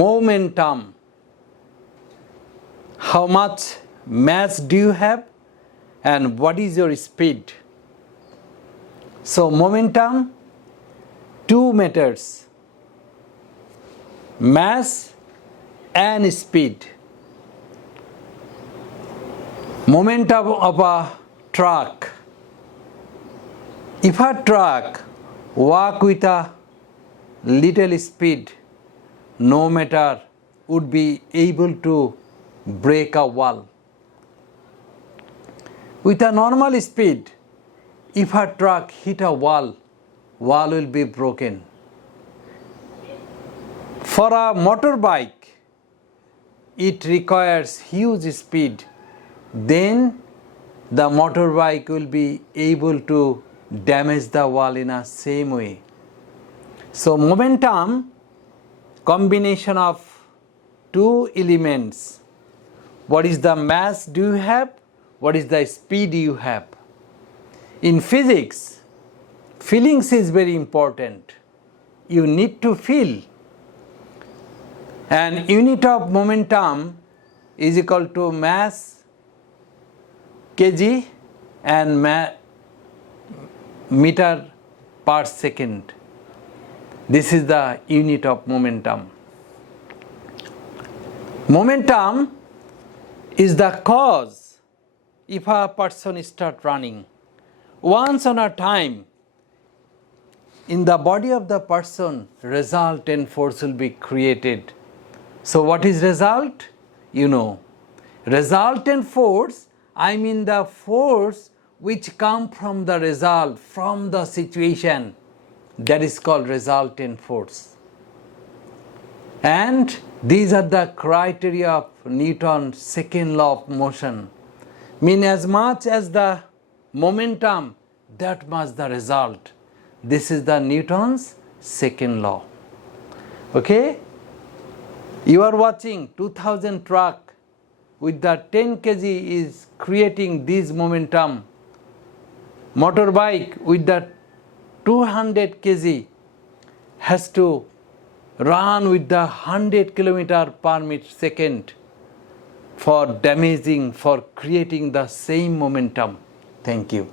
Momentum. How much mass do you have and what is your speed? So momentum, two matters, mass and speed. Momentum of a truck. If a truck walk with a little speed, no matter would be able to break a wall. With a normal speed, if a truck hit a wall, wall will be broken. For a motorbike, it requires huge speed. Then the motorbike will be able to damage the wall in a same way. So momentum, combination of two elements. What is the mass do you have? What is the speed you have? In physics, feelings is very important. You need to feel. And unit of momentum is equal to mass kg and meter per second. This is the unit of momentum. Momentum is the cause if a person start running. Once on a time, in the body of the person, resultant force will be created. So what is result? You know. Resultant force, I mean the force which come from the result, from the situation, that is called resultant force. And these are the criteria of Newton's second law of motion. Mean as much as the momentum, that much the result. This is the Newton's second law. Okay? You are watching 2000 truck with the 10 kg is creating this momentum. Motorbike with the 200 kg has to run with the 100 km per second for damaging, for creating the same momentum. Thank you.